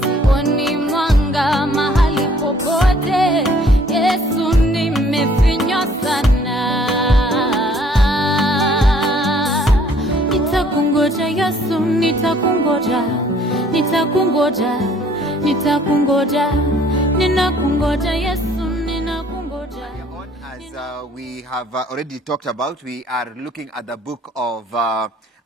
sioni mwanga mahali popote. Yesu nimefinywa sana. Nitakungoja Yesu, nitakungoja, nitakungoja, nitakungoja, ninakungoja Yesu, ninakungoja. As we have already talked about, we are looking at the book of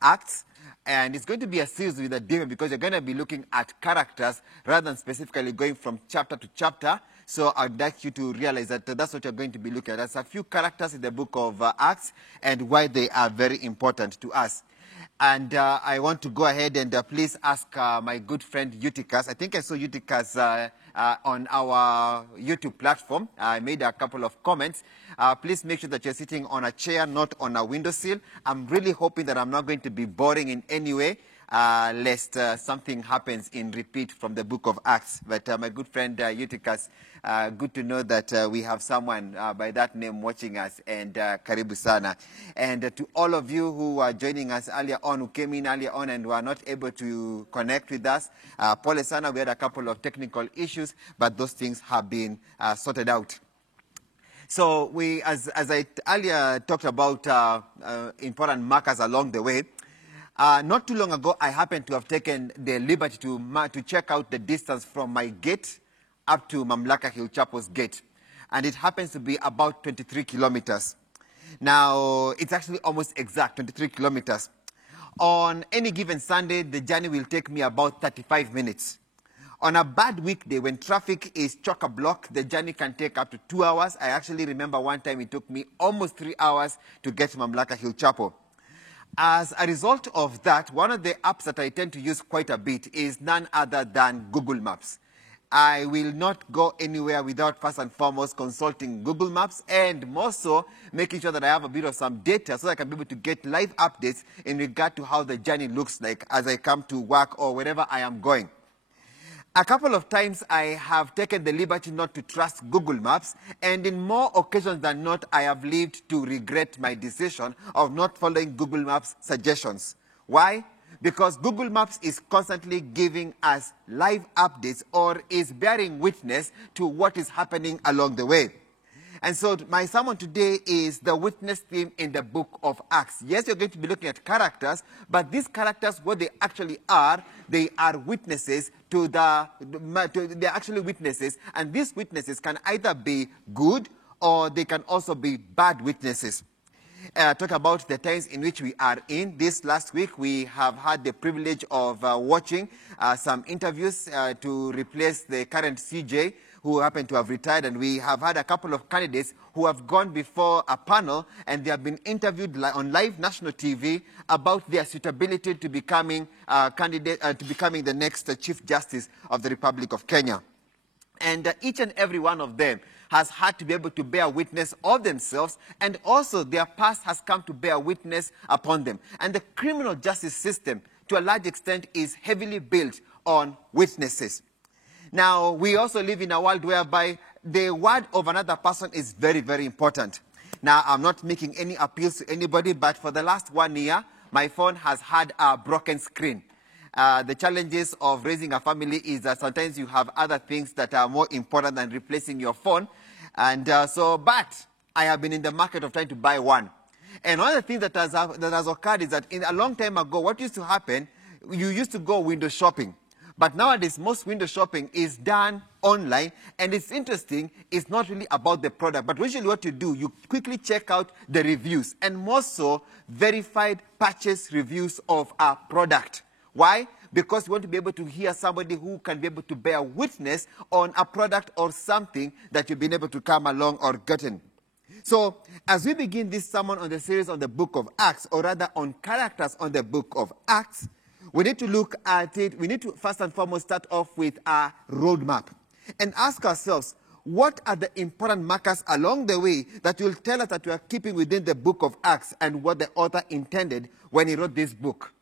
Acts. And it's going to be a series with a different, because you're going to be looking at characters rather than specifically going from chapter to chapter. So I'd like you to realize that that's what you're going to be looking at. There's a few characters in the book of Acts and why they are very important to us. And I want to go ahead and please ask my good friend Eutychus. I think I saw Eutychus on our YouTube platform. I made a couple of comments. Please make sure that you're sitting on a chair, not on a windowsill. I'm really hoping that I'm not going to be boring in any way, lest something happens in repeat from the book of Acts. But my good friend Eutychus, good to know that we have someone by that name watching us, and karibu sana. And to all of you who are joining us earlier on, who came in earlier on and were not able to connect with us, pole sana, we had a couple of technical issues, but those things have been sorted out. So we, as I earlier talked about important markers along the way, not too long ago, I happened to have taken the liberty to check out the distance from my gate up to Mamlaka Hill Chapel's gate. And it happens to be about 23 kilometers. Now, it's actually almost exact, 23 kilometers. On any given Sunday, the journey will take me about 35 minutes. On a bad weekday, when traffic is chock-a-block, the journey can take up to 2 hours. I actually remember one time it took me almost 3 hours to get to Mamlaka Hill Chapel. As a result of that, one of the apps that I tend to use quite a bit is none other than Google Maps. I will not go anywhere without first and foremost consulting Google Maps, and more so making sure that I have a bit of some data so that I can be able to get live updates in regard to how the journey looks like as I come to work or wherever I am going. A couple of times I have taken the liberty not to trust Google Maps, and in more occasions than not, I have lived to regret my decision of not following Google Maps suggestions. Why? Because Google Maps is constantly giving us live updates or is bearing witness to what is happening along the way. And so my sermon today is the witness theme in the book of Acts. Yes, you're going to be looking at characters, but these characters, what they actually are, they are witnesses to they're actually witnesses, and these witnesses can either be good or they can also be bad witnesses. Talk about the times in which we are in. This last week, we have had the privilege of watching some interviews to replace the current CJ, who happened to have retired, and we have had a couple of candidates who have gone before a panel, and they have been interviewed on live national TV about their suitability to becoming the next Chief Justice of the Republic of Kenya. And each and every one of them has had to be able to bear witness of themselves, and also their past has come to bear witness upon them. And the criminal justice system, to a large extent, is heavily built on witnesses. Now, we also live in a world whereby the word of another person is very, very important. Now, I'm not making any appeals to anybody, but for the last 1 year, my phone has had a broken screen. The challenges of raising a family is that sometimes you have other things that are more important than replacing your phone. And but I have been in the market of trying to buy one. And one of the things that has occurred is that a long time ago, what used to happen, you used to go window shopping. But nowadays, most window shopping is done online, and it's interesting, it's not really about the product, but usually what you do, you quickly check out the reviews, and more so, verified purchase reviews of a product. Why? Because you want to be able to hear somebody who can be able to bear witness on a product or something that you've been able to come along or gotten. So, as we begin this sermon on the series on the book of Acts, or rather on characters on the book of Acts, we need to look at it. We need to first and foremost start off with a roadmap and ask ourselves, what are the important markers along the way that will tell us that we are keeping within the book of Acts and what the author intended when he wrote this book?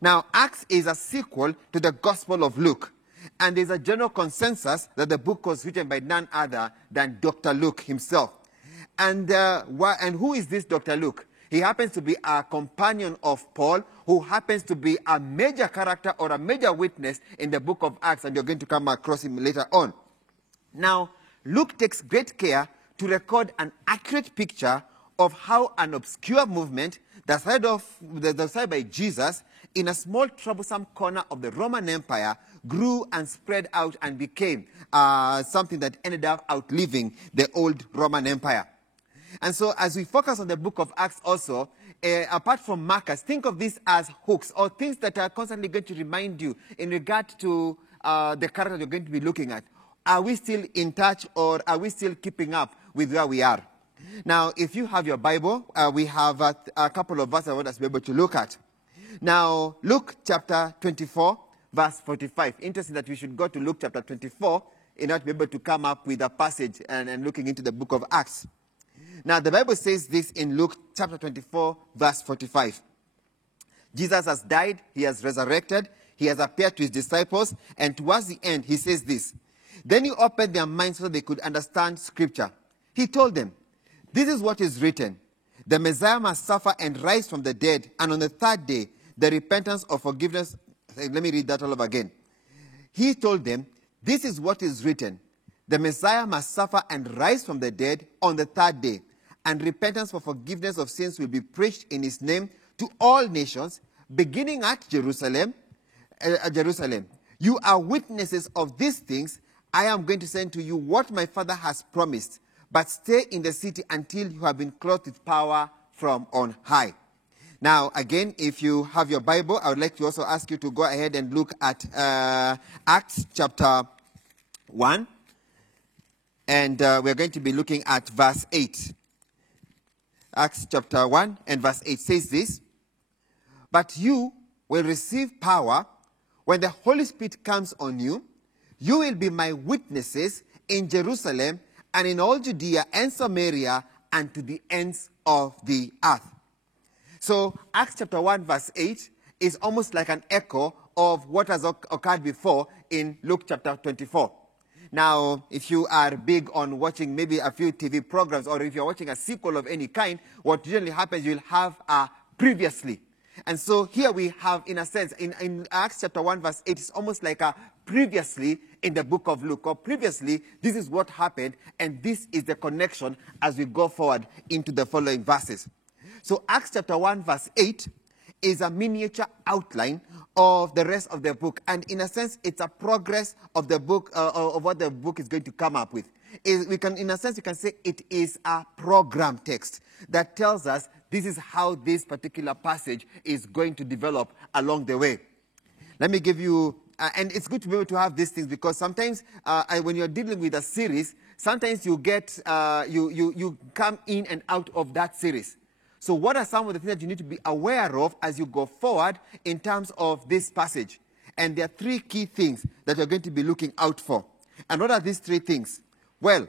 Now, Acts is a sequel to the Gospel of Luke, and there's a general consensus that the book was written by none other than Dr. Luke himself. And who is this Dr. Luke? He happens to be a companion of Paul, who happens to be a major character or a major witness in the book of Acts, and you're going to come across him later on. Now, Luke takes great care to record an accurate picture of how an obscure movement that started by Jesus in a small troublesome corner of the Roman Empire grew and spread out and became something that ended up outliving the old Roman Empire. And so as we focus on the book of Acts also, apart from markers, think of this as hooks or things that are constantly going to remind you in regard to the character you're going to be looking at. Are we still in touch, or are we still keeping up with where we are? Now, if you have your Bible, we have a couple of verses I want us to be able to look at. Now, Luke chapter 24, verse 45. Interesting that we should go to Luke chapter 24 in order to be able to come up with a passage and looking into the book of Acts. Now, the Bible says this in Luke chapter 24, verse 45. Jesus has died, he has resurrected, he has appeared to his disciples, and towards the end, he says this. Then he opened their minds so they could understand Scripture. He told them, this is what is written. The Messiah must suffer and rise from the dead, and on the third day, the repentance of forgiveness. Let me read that all over again. He told them, this is what is written. The Messiah must suffer and rise from the dead on the third day, and repentance for forgiveness of sins will be preached in his name to all nations, beginning at Jerusalem. You are witnesses of these things. I am going to send to you what my Father has promised, but stay in the city until you have been clothed with power from on high. Now, again, if you have your Bible, I would like to also ask you to go ahead and look at Acts chapter 1. And we're going to be looking at verse 8. Acts chapter 1 and verse 8 says this. But you will receive power when the Holy Spirit comes on you. You will be my witnesses in Jerusalem and in all Judea and Samaria and to the ends of the earth. So Acts chapter 1 verse 8 is almost like an echo of what has occurred before in Luke chapter 24. Now, if you are big on watching maybe a few TV programs, or if you're watching a sequel of any kind, what usually happens, you'll have a previously. And so here we have, in a sense, in Acts chapter 1 verse 8, it's almost like a previously in the book of Luke, or previously, this is what happened, and this is the connection as we go forward into the following verses. So Acts chapter 1 verse 8 is a miniature outline of the rest of the book. And in a sense, it's a progress of the book, of what the book is going to come up with. In a sense, you can say it is a program text that tells us this is how this particular passage is going to develop along the way. Let me give you, and it's good to be able to have these things, because sometimes when you're dealing with a series, sometimes you get, you come in and out of that series. So what are some of the things that you need to be aware of as you go forward in terms of this passage? And there are three key things that you're going to be looking out for. And what are these three things? Well,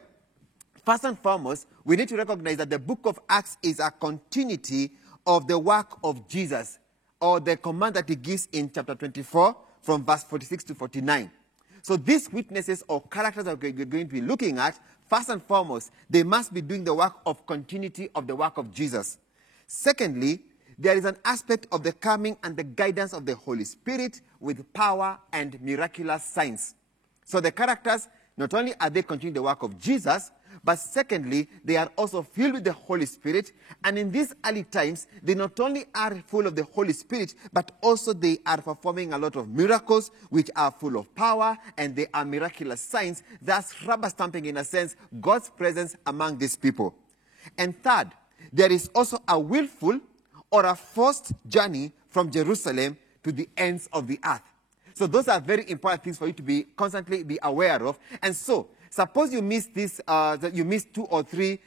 first and foremost, we need to recognize that the book of Acts is a continuity of the work of Jesus, or the command that he gives in chapter 24 from verse 46 to 49. So these witnesses or characters that we're going to be looking at, first and foremost, they must be doing the work of continuity of the work of Jesus. Secondly, there is an aspect of the coming and the guidance of the Holy Spirit with power and miraculous signs. So the characters, not only are they continuing the work of Jesus, but secondly, they are also filled with the Holy Spirit. And in these early times, they not only are full of the Holy Spirit, but also they are performing a lot of miracles, which are full of power, and they are miraculous signs, thus rubber stamping, in a sense, God's presence among these people. And third, there is also a willful or a forced journey from Jerusalem to the ends of the earth. So those are very important things for you to be constantly be aware of. And so, suppose you miss this, you miss 2 or 3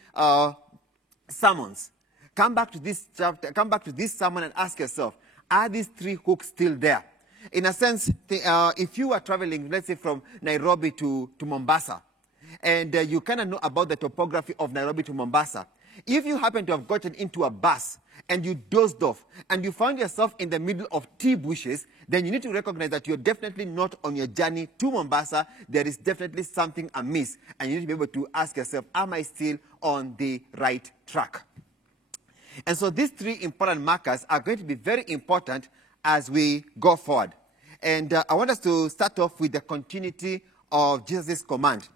sermons. Come back to this chapter, come back to this sermon and ask yourself, are these 3 hooks still there? In a sense, if you are traveling, let's say from Nairobi to Mombasa, and you kind of know about the topography of Nairobi to Mombasa, if you happen to have gotten into a bus and you dozed off and you found yourself in the middle of tea bushes, then you need to recognize that you're definitely not on your journey to Mombasa. There is definitely something amiss. And you need to be able to ask yourself, am I still on the right track? And so these three important markers are going to be very important as we go forward. And I want us to start off with the continuity of Jesus' command.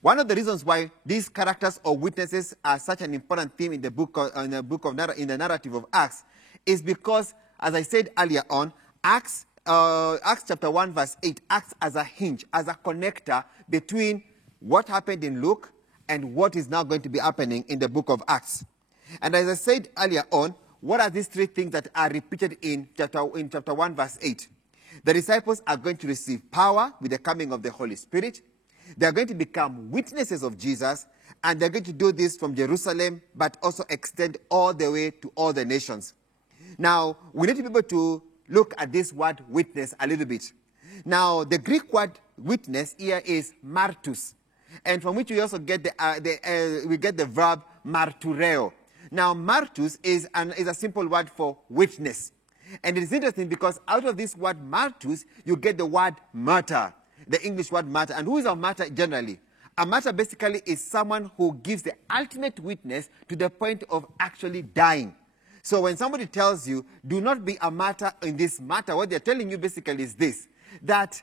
One of the reasons why these characters or witnesses are such an important theme in the narrative of Acts is because, as I said earlier on, Acts chapter 1 verse 8 acts as a hinge, as a connector between what happened in Luke and what is now going to be happening in the book of Acts. And as I said earlier on, what are these three things that are repeated in chapter 1 verse 8? The disciples are going to receive power with the coming of the Holy Spirit. They are going to become witnesses of Jesus, and they're going to do this from Jerusalem, but also extend all the way to all the nations. Now, we need to be able to look at this word witness a little bit. Now, the Greek word witness here is martus, and from which we also get the verb martureo. Now, martus is a simple word for witness. And it is interesting because out of this word martus, you get the word martyr, the English word martyr. And who is a martyr generally? A martyr basically is someone who gives the ultimate witness to the point of actually dying. So when somebody tells you, do not be a martyr in this matter, what they're telling you basically is this, that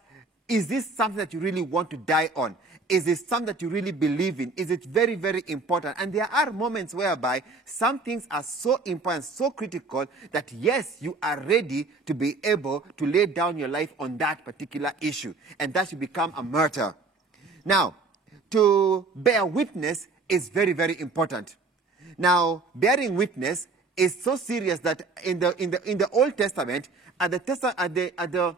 is this something that you really want to die on? Is it something that you really believe in? Is it very, very important? And there are moments whereby some things are so important, so critical, that yes, you are ready to be able to lay down your life on that particular issue. And that should become a martyr. Now, to bear witness is very, very important. Now, bearing witness is so serious that in the Old Testament, at the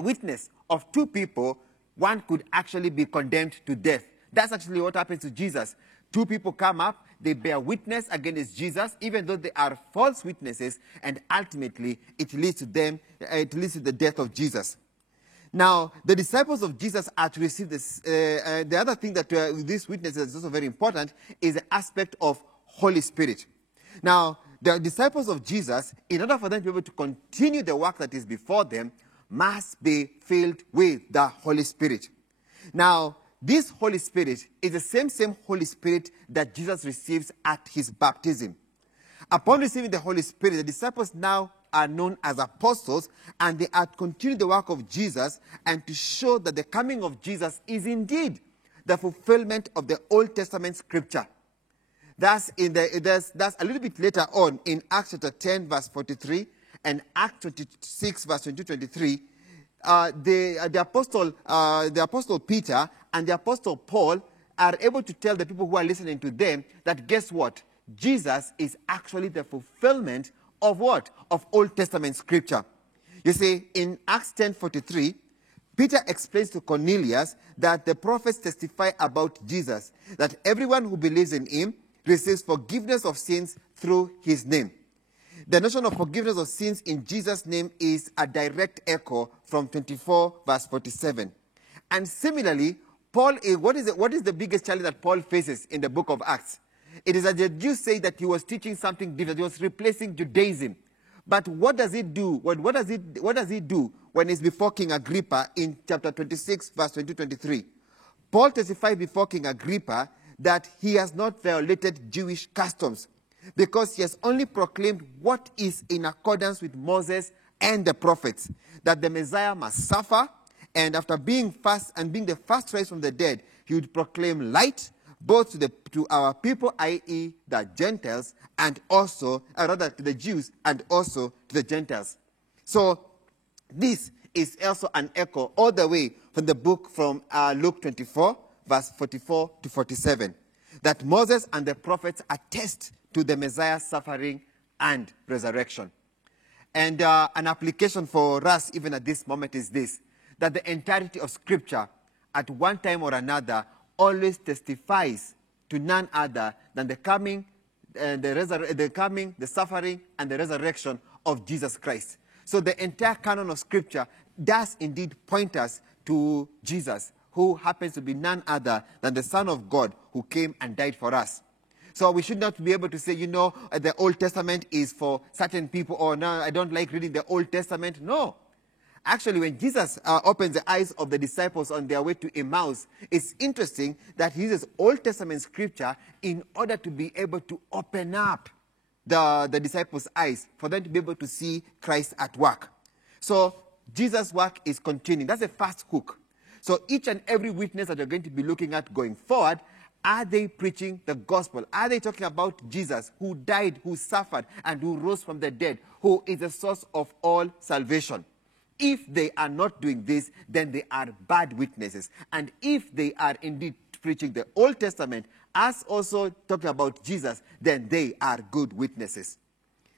witness of two people, one could actually be condemned to death. That's actually what happens to Jesus. Two people come up, they bear witness against Jesus, even though they are false witnesses, and ultimately it leads to the death of Jesus. Now, the disciples of Jesus are to receive this. The other thing that these witnesses is also very important is the aspect of Holy Spirit. Now, the disciples of Jesus, in order for them to be able to continue the work that is before them, must be filled with the Holy Spirit. Now, this Holy Spirit is the same Holy Spirit that Jesus receives at his baptism. Upon receiving the Holy Spirit, the disciples now are known as apostles, and they are to continue the work of Jesus and to show that the coming of Jesus is indeed the fulfillment of the Old Testament scripture. That's a little bit later on in Acts chapter 10, verse 43, and Acts 26, verse 22-23, the apostle Peter and the apostle Paul are able to tell the people who are listening to them that guess what? Jesus is actually the fulfillment of what? Of Old Testament scripture. You see, in Acts 10:43, Peter explains to Cornelius that the prophets testify about Jesus, that everyone who believes in him receives forgiveness of sins through his name. The notion of forgiveness of sins in Jesus' name is a direct echo from 24, verse 47. And similarly, what is the biggest challenge that Paul faces in the book of Acts? It is that the Jews say that he was teaching something different. He was replacing Judaism. But what does he do? What does he do when he's before King Agrippa in chapter 26, verse 22-23? Paul testifies before King Agrippa that he has not violated Jewish customs because he has only proclaimed what is in accordance with Moses and the prophets, that the Messiah must suffer, and after being the first raised from the dead, he would proclaim light both to our people, i.e. the Gentiles, and also, rather to the Jews, and also to the Gentiles. So this is also an echo all the way from the book from Luke 24, verse 44-47, that Moses and the prophets attest to the Messiah's suffering and resurrection. And an application for us even at this moment is this, that the entirety of Scripture at one time or another always testifies to none other than the coming, the suffering, and the resurrection of Jesus Christ. So the entire canon of Scripture does indeed point us to Jesus, who happens to be none other than the Son of God who came and died for us. So we should not be able to say, the Old Testament is for certain people, or no, I don't like reading the Old Testament. No. Actually, when Jesus opens the eyes of the disciples on their way to Emmaus, it's interesting that he uses Old Testament scripture in order to be able to open up the disciples' eyes for them to be able to see Christ at work. So Jesus' work is continuing. That's the first hook. So each and every witness that you're going to be looking at going forward, are they preaching the gospel? Are they talking about Jesus, who died, who suffered, and who rose from the dead, who is the source of all salvation? If they are not doing this, then they are bad witnesses. And if they are indeed preaching the Old Testament, as also talking about Jesus, then they are good witnesses.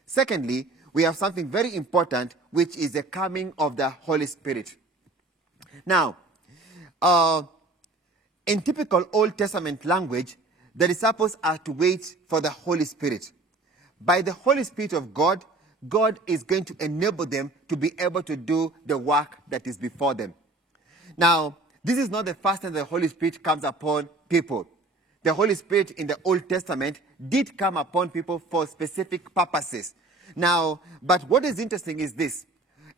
Secondly, we have something very important, which is the coming of the Holy Spirit. Now, in typical Old Testament language, the disciples are to wait for the Holy Spirit. By the Holy Spirit of God, God is going to enable them to be able to do the work that is before them. Now, this is not the first time the Holy Spirit comes upon people. The Holy Spirit in the Old Testament did come upon people for specific purposes. Now, but what is interesting is this.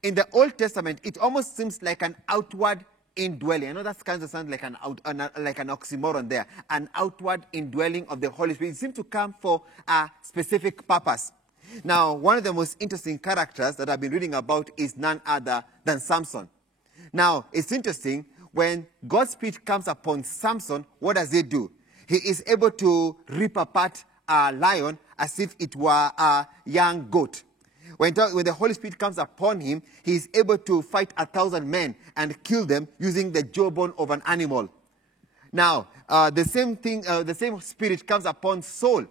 In the Old Testament, it almost seems like an outward indwelling. I know that kind of sounds like an oxymoron there. An outward indwelling of the Holy Spirit. It seems to come for a specific purpose. Now, one of the most interesting characters that I've been reading about is none other than Samson. Now, it's interesting, when God's Spirit comes upon Samson, what does he do? He is able to rip apart a lion as if it were a young goat. When the Holy Spirit comes upon him, he is able to fight 1,000 men and kill them using the jawbone of an animal. Now, the same Spirit comes upon Saul.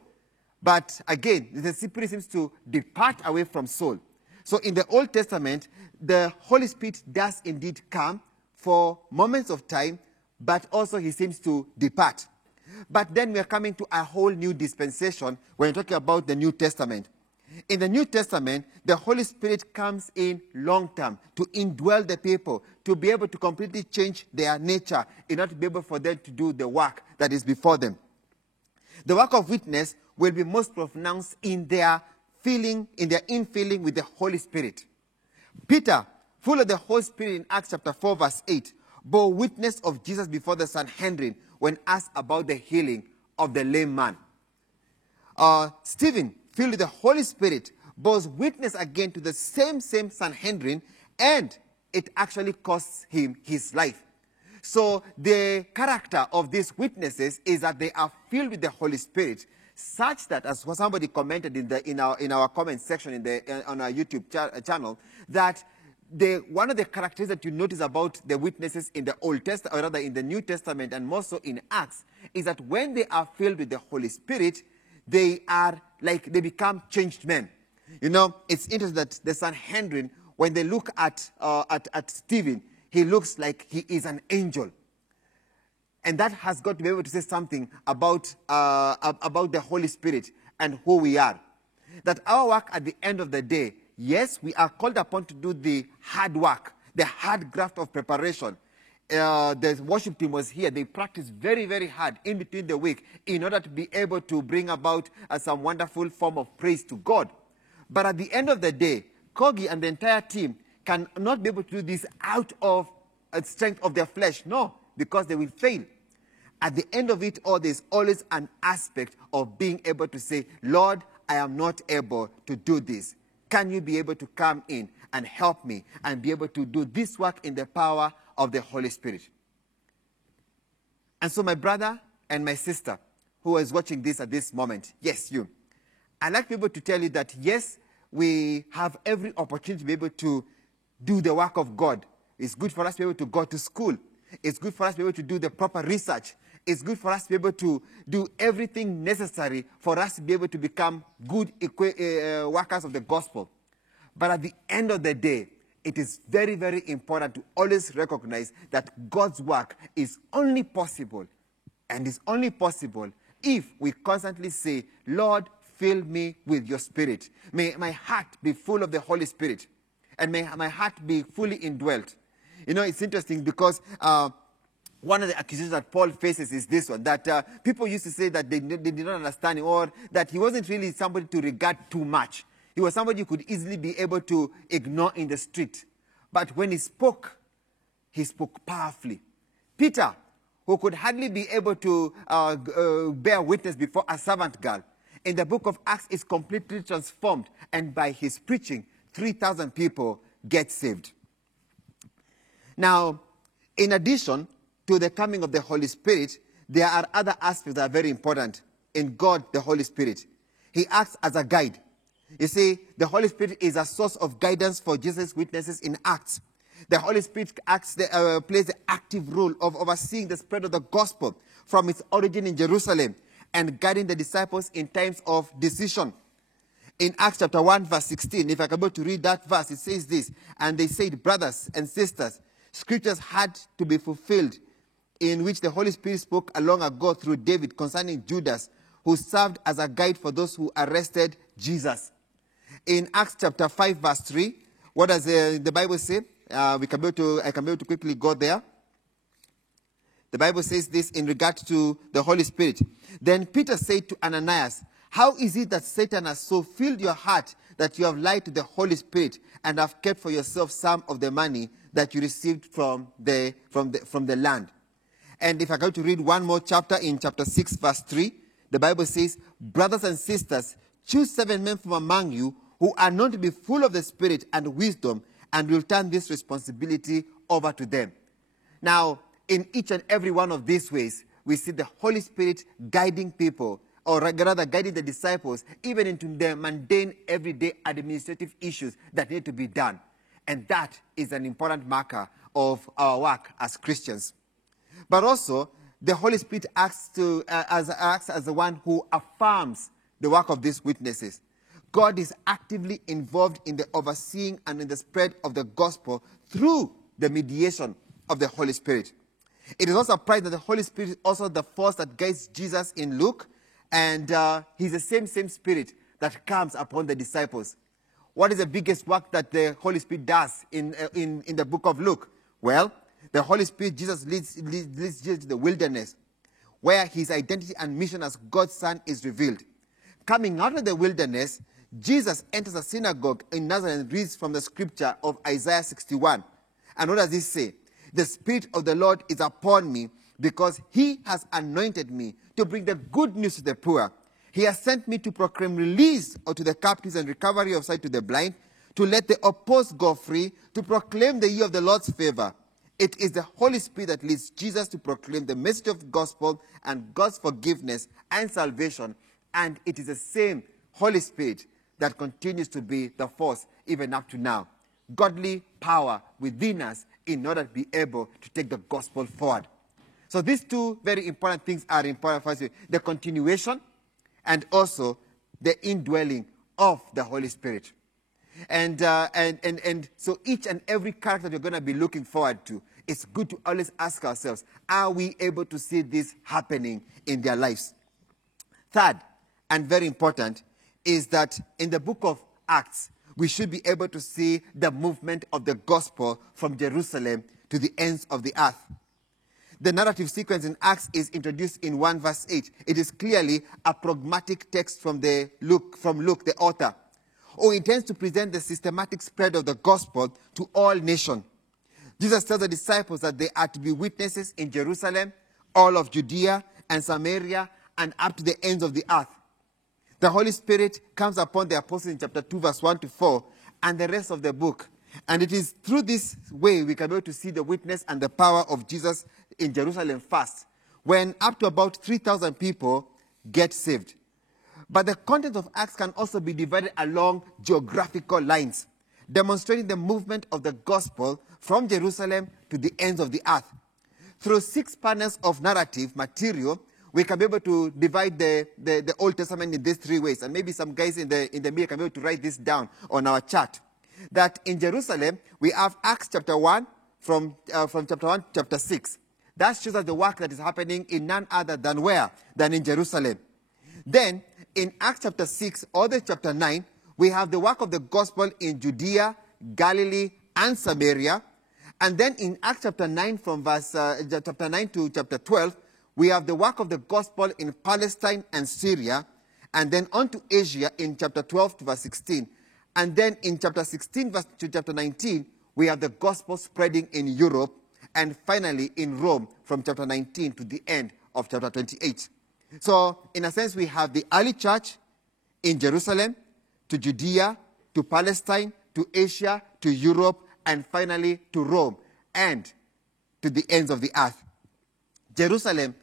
But again, the Spirit seems to depart away from Saul. So in the Old Testament, the Holy Spirit does indeed come for moments of time, but also he seems to depart. But then we are coming to a whole new dispensation when we're talking about the New Testament. In the New Testament, the Holy Spirit comes in long term to indwell the people, to be able to completely change their nature in order to be able for them to do the work that is before them. The work of witness will be most pronounced in their infilling with the Holy Spirit. Peter, full of the Holy Spirit in Acts chapter 4 verse 8, bore witness of Jesus before the Sanhedrin when asked about the healing of the lame man. Stephen, filled with the Holy Spirit, bore witness again to the same Sanhedrin, and it actually costs him his life. So the character of these witnesses is that they are filled with the Holy Spirit, such that, as somebody commented in our comment section on our YouTube channel, that one of the characteristics that you notice about the witnesses in the Old Testament, or rather in the New Testament, and more so in Acts, is that when they are filled with the Holy Spirit, they become changed men. You know, it's interesting that the Sanhedrin, when they look at Stephen, he looks like he is an angel. And that has got to be able to say something about the Holy Spirit and who we are. That our work at the end of the day, yes, we are called upon to do the hard work, the hard graft of preparation. The worship team was here. They practiced very, very hard in between the week in order to be able to bring about some wonderful form of praise to God. But at the end of the day, Kogi and the entire team cannot be able to do this out of strength of their flesh. No, because they will fail. At the end of it all, there's always an aspect of being able to say, Lord, I am not able to do this. Can you be able to come in and help me and be able to do this work in the power of the Holy Spirit? And so my brother and my sister who is watching this at this moment, yes, you, I'd like to be able to tell you that, yes, we have every opportunity to be able to do the work of God. It's good for us to be able to go to school. It's good for us to be able to do the proper research. It's good for us to be able to do everything necessary for us to be able to become good workers of the gospel. But at the end of the day, it is very, very important to always recognize that God's work is only possible, and is only possible if we constantly say, Lord, fill me with your Spirit. May my heart be full of the Holy Spirit, and may my heart be fully indwelt. You know, it's interesting because one of the accusations that Paul faces is this one, that people used to say that they did not understand him, or that he wasn't really somebody to regard too much. He was somebody you could easily be able to ignore in the street. But when he spoke powerfully. Peter, who could hardly be able to bear witness before a servant girl, in the book of Acts is completely transformed, and by his preaching, 3,000 people get saved. Now, in addition to the coming of the Holy Spirit, there are other aspects that are very important in God, the Holy Spirit. He acts as a guide. You see, the Holy Spirit is a source of guidance for Jesus' witnesses in Acts. The Holy Spirit plays the active role of overseeing the spread of the gospel from its origin in Jerusalem and guiding the disciples in times of decision. In Acts chapter 1, verse 16, if I can be able to read that verse, it says this, "And they said, brothers and sisters, scriptures had to be fulfilled, in which the Holy Spirit spoke long ago through David concerning Judas, who served as a guide for those who arrested Jesus." In Acts chapter 5, verse 3, what does the Bible say? I can be able to quickly go there. The Bible says this in regard to the Holy Spirit. "Then Peter said to Ananias, 'How is it that Satan has so filled your heart that you have lied to the Holy Spirit and have kept for yourself some of the money that you received from the land?'" And if I go to read one more chapter, in chapter 6, verse 3, the Bible says, "Brothers and sisters, choose 7 men from among you who are known to be full of the Spirit and wisdom, and will turn this responsibility over to them." Now, in each and every one of these ways, we see the Holy Spirit guiding people, or rather guiding the disciples, even into the mundane, everyday administrative issues that need to be done. And that is an important marker of our work as Christians. But also, the Holy Spirit acts as the one who affirms the work of these witnesses. God is actively involved in the overseeing and in the spread of the gospel through the mediation of the Holy Spirit. It is also surprising that the Holy Spirit is also the force that guides Jesus in Luke, and he's the same Spirit that comes upon the disciples. What is the biggest work that the Holy Spirit does in the book of Luke? Well, the Holy Spirit, Jesus leads Jesus to the wilderness, where his identity and mission as God's Son is revealed. Coming out of the wilderness, Jesus enters a synagogue in Nazareth and reads from the scripture of Isaiah 61. And what does this say? "The Spirit of the Lord is upon me, because he has anointed me to bring the good news to the poor. He has sent me to proclaim release to the captives and recovery of sight to the blind, to let the oppressed go free, to proclaim the year of the Lord's favor." It is the Holy Spirit that leads Jesus to proclaim the message of the gospel and God's forgiveness and salvation. And it is the same Holy Spirit that continues to be the force even up to now. Godly power within us in order to be able to take the gospel forward. So these two very important things are important for us: the continuation and also the indwelling of the Holy Spirit. And so each and every character that you're going to be looking forward to, it's good to always ask ourselves, are we able to see this happening in their lives? Third, and very important, is that in the book of Acts, we should be able to see the movement of the gospel from Jerusalem to the ends of the earth. The narrative sequence in Acts is introduced in 1 verse 8. It is clearly a pragmatic text from Luke, the author, who intends to present the systematic spread of the gospel to all nations. Jesus tells the disciples that they are to be witnesses in Jerusalem, all of Judea and Samaria, and up to the ends of the earth. The Holy Spirit comes upon the apostles in chapter 2, verse 1 to 4, and the rest of the book. And it is through this way we can be able to see the witness and the power of Jesus in Jerusalem first, when up to about 3,000 people get saved. But the content of Acts can also be divided along geographical lines, demonstrating the movement of the gospel from Jerusalem to the ends of the earth. Through 6 panels of narrative material, we can be able to divide the Old Testament in these 3 ways. And maybe some guys in the media can be able to write this down on our chart. That in Jerusalem, we have Acts chapter 1, from chapter 1 to chapter 6. That shows us the work that is happening in none other than where? Than in Jerusalem. Then, in Acts chapter 6, all the chapter 9, we have the work of the gospel in Judea, Galilee, and Samaria. And then in Acts chapter 9, from chapter 9 to chapter 12, we have the work of the gospel in Palestine and Syria. And then on to Asia in chapter 12 to verse 16. And then in chapter 16 to chapter 19, we have the gospel spreading in Europe. And finally in Rome from chapter 19 to the end of chapter 28. So in a sense, we have the early church, in Jerusalem, to Judea, to Palestine, to Asia, to Europe, and finally to Rome, and to the ends of the earth. Jerusalem,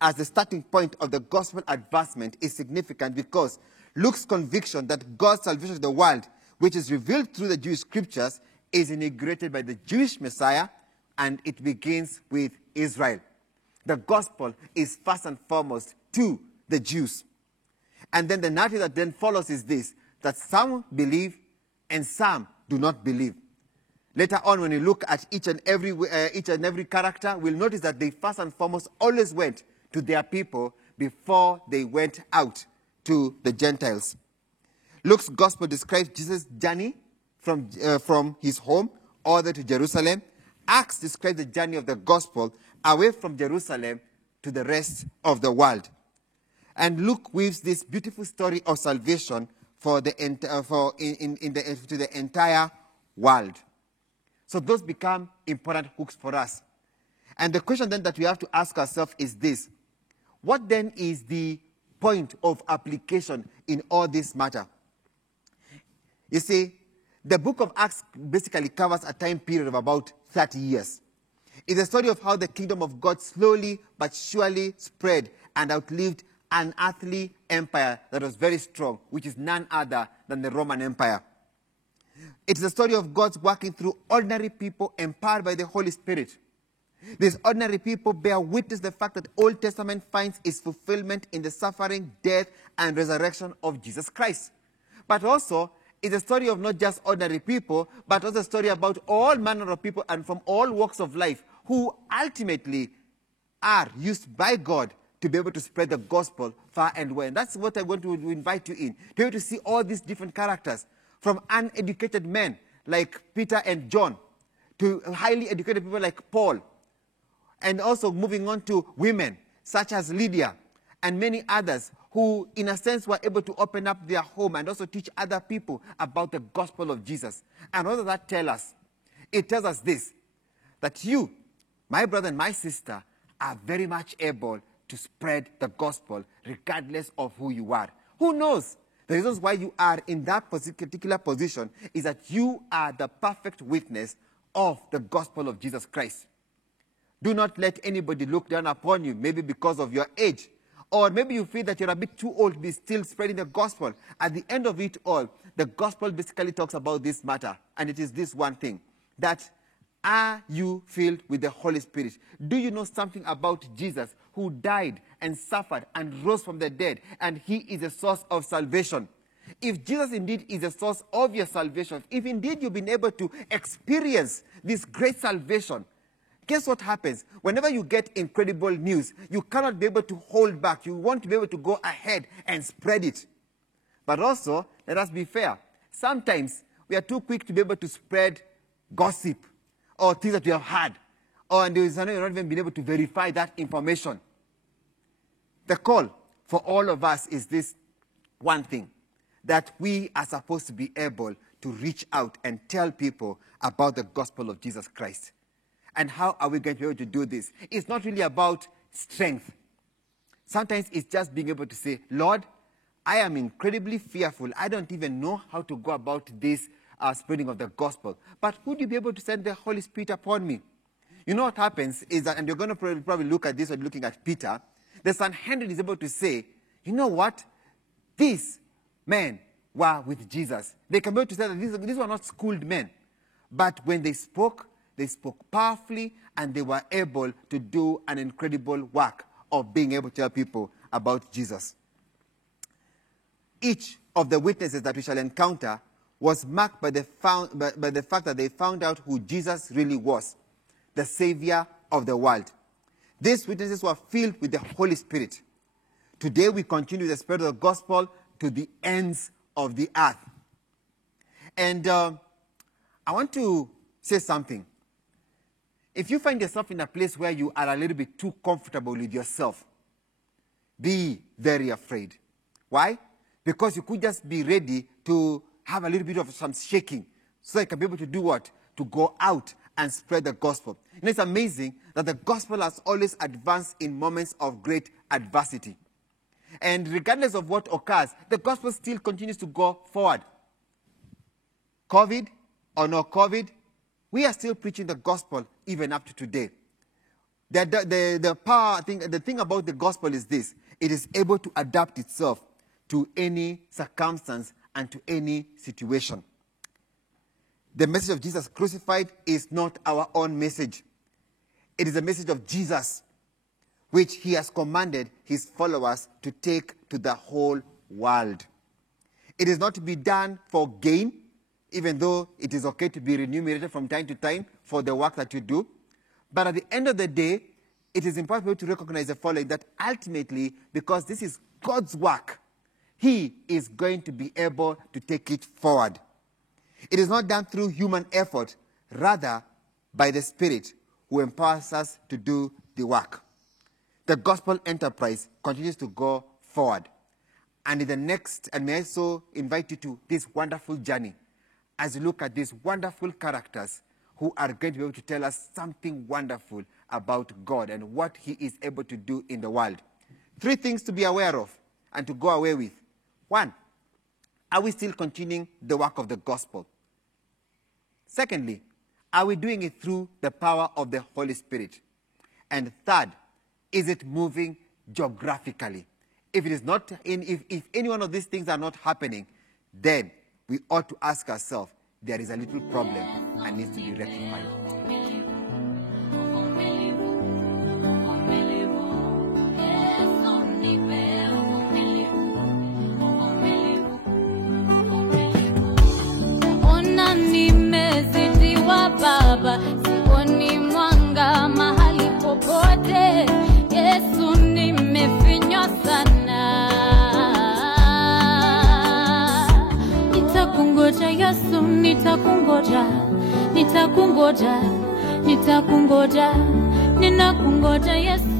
as the starting point of the gospel advancement, is significant because Luke's conviction that God's salvation of the world, which is revealed through the Jewish scriptures, is inaugurated by the Jewish Messiah, and it begins with Israel. The gospel is first and foremost to the Jews. And then the narrative that then follows is this, that some believe and some do not believe. Later on, when you look at each and every character, we'll notice that they first and foremost always went to their people before they went out to the Gentiles. Luke's gospel describes Jesus' journey from his home all the way to Jerusalem. Acts describes the journey of the gospel away from Jerusalem to the rest of the world. And Luke weaves this beautiful story of salvation to the entire world. So those become important hooks for us. And the question then that we have to ask ourselves is this: what then is the point of application in all this matter? You see, the book of Acts basically covers a time period of about 30 years. It's a story of how the kingdom of God slowly but surely spread and outlived an earthly empire that was very strong, which is none other than the Roman Empire. It's the story of God's working through ordinary people empowered by the Holy Spirit. These ordinary people bear witness to the fact that Old Testament finds its fulfillment in the suffering, death, and resurrection of Jesus Christ. But also, it's a story of not just ordinary people, but also a story about all manner of people and from all walks of life who ultimately are used by God to be able to spread the gospel far and wide. And that's what I want to invite you in, to be able to see all these different characters, from uneducated men like Peter and John, to highly educated people like Paul, and also moving on to women such as Lydia and many others who, in a sense, were able to open up their home and also teach other people about the gospel of Jesus. And what does that tell us? It tells us this, that you, my brother and my sister, are very much able to spread the gospel regardless of who you are. Who knows? The reasons why you are in that particular position is that you are the perfect witness of the gospel of Jesus Christ. Do not let anybody look down upon you, maybe because of your age. Or maybe you feel that you're a bit too old to be still spreading the gospel. At the end of it all, the gospel basically talks about this matter. And it is this one thing, that are you filled with the Holy Spirit? Do you know something about Jesus, who died and suffered and rose from the dead, and he is a source of salvation? If Jesus indeed is a source of your salvation, if indeed you've been able to experience this great salvation, guess what happens? Whenever you get incredible news, you cannot be able to hold back. You want to be able to go ahead and spread it. But also, let us be fair. Sometimes we are too quick to be able to spread gossip or things that we have heard. And there is not even been able to verify that information. The call for all of us is this one thing, that we are supposed to be able to reach out and tell people about the gospel of Jesus Christ. And how are we going to be able to do this? It's not really about strength. Sometimes it's just being able to say, Lord, I am incredibly fearful. I don't even know how to go about this spreading of the gospel. But would you be able to send the Holy Spirit upon me? You know what happens is that, and you're going to probably look at this when looking at Peter, the Sanhedrin is able to say, you know what? These men were with Jesus. They can be able to say that these were not schooled men. But when they spoke powerfully, and they were able to do an incredible work of being able to tell people about Jesus. Each of the witnesses that we shall encounter was marked by the fact that they found out who Jesus really was, the Savior of the world. These witnesses were filled with the Holy Spirit. Today we continue the spread of the gospel to the ends of the earth. And I want to say something. If you find yourself in a place where you are a little bit too comfortable with yourself, be very afraid. Why? Because you could just be ready to have a little bit of some shaking so you can be able to do what? To go out and spread the gospel. And it's amazing that the gospel has always advanced in moments of great adversity. And regardless of what occurs, the gospel still continues to go forward. COVID or no COVID, we are still preaching the gospel even up to today. The thing about the gospel is this: it is able to adapt itself to any circumstance and to any situation. The message of Jesus crucified is not our own message. It is the message of Jesus, which he has commanded his followers to take to the whole world. It is not to be done for gain, even though it is okay to be remunerated from time to time for the work that you do. But at the end of the day, it is important to recognize the following, that ultimately, because this is God's work, he is going to be able to take it forward. It is not done through human effort, rather by the Spirit who empowers us to do the work. The gospel enterprise continues to go forward. And in the next, and may I so invite you to this wonderful journey as you look at these wonderful characters who are going to be able to tell us something wonderful about God and what he is able to do in the world. 3 things to be aware of and to go away with. 1, are we still continuing the work of the gospel? Secondly, are we doing it through the power of the Holy Spirit? And third, is it moving geographically? If it is not, if any one of these things are not happening, then we ought to ask ourselves, there is a little problem and needs to be rectified. Ona nimezidiwa Baba, sioni mwanga mahali popote. Yesu nimefinywa sana. Nitakungoja Yesu, nitakungoja, nitakungoja, nitakungoja, ninakungoja Yesu.